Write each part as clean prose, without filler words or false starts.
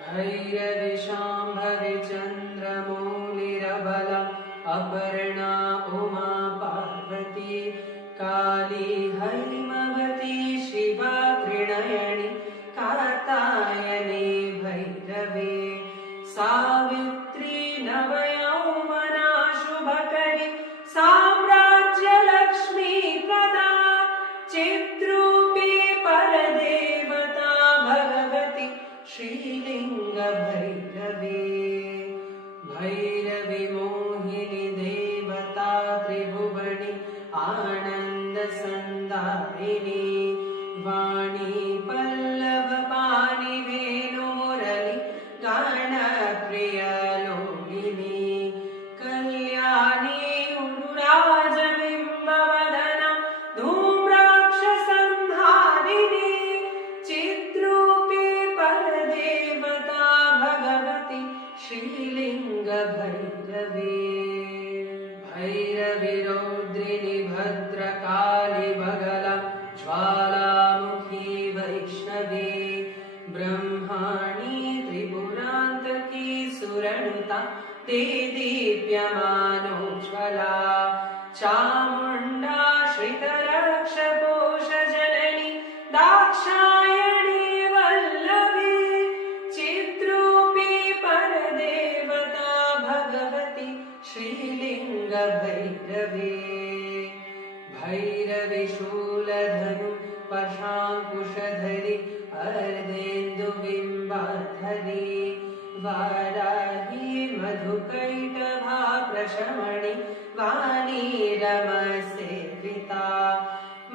भैरवी शाम्भवी चन्द्रमौलिरबला अपर्णा उमा पार्वती काली हैमवती शिवा त्रिनयनी कात्यायनी भैरवी सावित्री नवयौवना शुभकरी साम्राज्यलक्ष्मी प्रदा चिद्रूपी परदेवता भगवती श्रीलिङ्गभैरवी भैरवी मोहिनी देवता त्रिभुवनी आनन्दसन्दायिनी वाणी पल्लवपाणि वेणुमुरली गानप्रियलोलिनी कल्याणी उरुराजबिम्बवदना धूम्राक्षसंहारिणी चिद्रूपी परदेवता भगवती श्रीलिङ्गभैरवी भैरवी रौद्रिणी भद्रकाली बगला ज्वालामुखी वैष्णवी ब्रह्माणी त्रिपुरान्तकी सुरनुता ते दीप्यमानोज्ज्वला चामुण्डा श्रितरक्षपोषजननी दाक्षायणी वल्लभी चिद्रूपी परदेवता भगवती श्रीलिङ्गभैरवी भैरवी शूलधनु पशाङ्कुशधरी अर्धेन्दुबिम्बाधरी वाराही मधुकैटभा प्रशमनी वाणी रमसेविता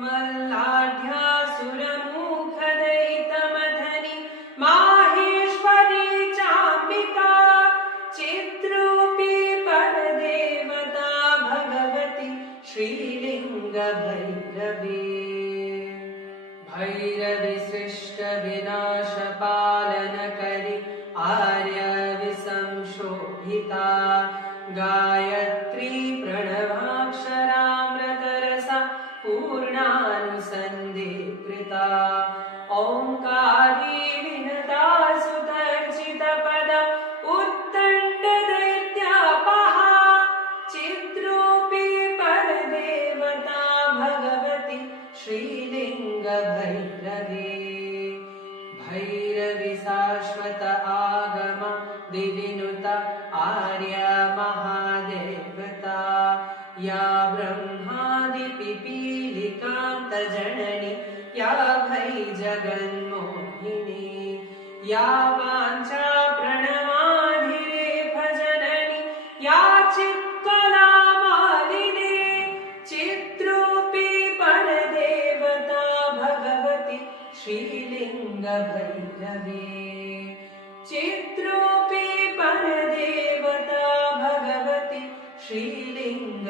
मल्लाढ्यासुरमुखदयितमथनी माहेश्वरी चाम्बिका चिद्रूपी परदेवता भगवती श्रीलिङ्गभैरवी भैरवी सृष्टविनाशपालनकरी आर्यविसंशोभिता गायत्री प्रणवाक्षरामृतरसा पूर्णानुसन्धिकृता ओङ्कारी विनता सुतर्जितपदा उत्तण्डदैत्यापहा चिद्रूपी परदेवता भगवती श्रीलिङ्गभैरवी भैरवी शाश्वत आगम दिविनुता आर्य महादेवता या ब्रह्मादिपिपीलिकान्तजननी या भै जगन्मोहिनी या वाञ्छा प्रणवाधिरेफ जननी या चित्कलामालिनी चिद्रूपी परदेवता भगवती श्रीलिङ्गभैरवी चिद्रूपी परदेवता भगवती श्रीलिङ्गभैरवी।